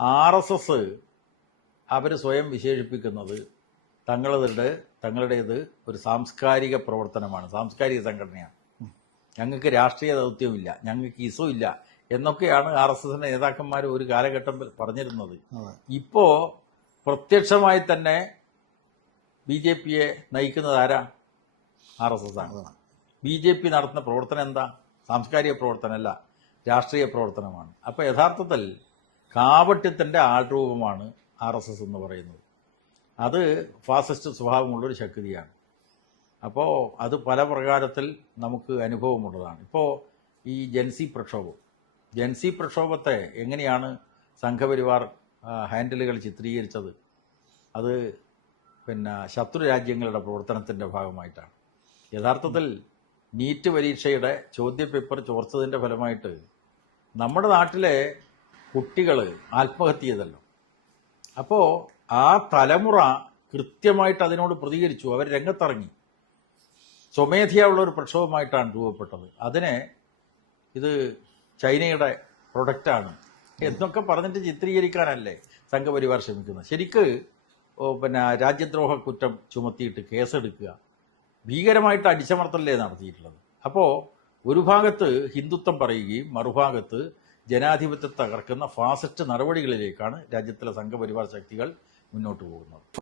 RSS അവർ സ്വയം വിശേഷിപ്പിക്കുന്നത് തങ്ങളുടേത് ഒരു സാംസ്കാരിക പ്രവർത്തനമാണ്, സാംസ്കാരിക സംഘടനയാണ്. ഞങ്ങൾക്ക് രാഷ്ട്രീയ ദൗത്യമില്ല, ഞങ്ങൾക്ക് ഇല്ല എന്നൊക്കെയാണ് RSSന്റെ നേതാക്കന്മാർ ഒരു കാലഘട്ടം പറഞ്ഞിരുന്നത്. ഇപ്പോ പ്രത്യക്ഷമായി തന്നെ BJPയെ നയിക്കുന്നത് ആരാ? RSS ആണ്. BJP നടത്തുന്ന പ്രവർത്തനം എന്താ? സാംസ്കാരിക പ്രവർത്തനമല്ല, രാഷ്ട്രീയ പ്രവർത്തനമാണ്. അപ്പോൾ യഥാർത്ഥത്തിൽ കാപട്യത്തിന്റെ ആൾരൂപമാണ് RSS എന്ന് പറയുന്നത്. അത് ഫാസിസ്റ്റ് സ്വഭാവമുള്ളൊരു ശക്തിയാണ്. അപ്പോൾ അത് പല പ്രകാരത്തിൽ നമുക്ക് അനുഭവമുള്ളതാണ്. ഇപ്പോൾ ഈ ജൻസി പ്രക്ഷോഭത്തെ എങ്ങനെയാണ് സംഘപരിവാർ ഹാൻഡിലുകൾ ചിത്രീകരിച്ചത്? അത് ശത്രു രാജ്യങ്ങളുടെ പ്രവർത്തനത്തിൻ്റെ ഭാഗമായിട്ടാണ്. യഥാർത്ഥത്തിൽ നീറ്റ് പരീക്ഷയുടെ ചോദ്യപേപ്പർ ചോർച്ചതിൻ്റെ ഫലമായിട്ട് നമ്മുടെ നാട്ടിലെ കുട്ടികൾ ആത്മഹത്യ ചെയ്തല്ലോ. അപ്പോൾ ആ തലമുറ കൃത്യമായിട്ട് അതിനോട് പ്രതികരിച്ചു, അവർ രംഗത്തിറങ്ങി. സ്വമേധയുള്ള ഒരു പ്രക്ഷോഭമായിട്ടാണ് രൂപപ്പെട്ടത്. അതിനെ ഇത് ചൈനയുടെ പ്രൊഡക്റ്റാണ് എന്നൊക്കെ പറഞ്ഞിട്ട് ചിത്രീകരിക്കാനല്ലേ സംഘപരിവാർ ശ്രമിക്കുന്നത്. ശരിക്ക് രാജ്യദ്രോഹ കുറ്റം ചുമത്തിയിട്ട് കേസെടുക്കുക, ഭീകരമായിട്ട് അടിച്ചമർത്തലല്ലേ നടത്തിയിട്ടുള്ളത്. അപ്പോൾ ഒരു ഭാഗത്ത് ഹിന്ദുത്വം പറയുകയും മറുഭാഗത്ത് ജനാധിപത്യത്തെ തകർക്കുന്ന ഫാസിസ്റ്റ് നടപടികളിലേക്കാണ് രാജ്യത്തിലെ സംഘപരിവാർ ശക്തികൾ മുന്നോട്ട് പോകുന്നത്.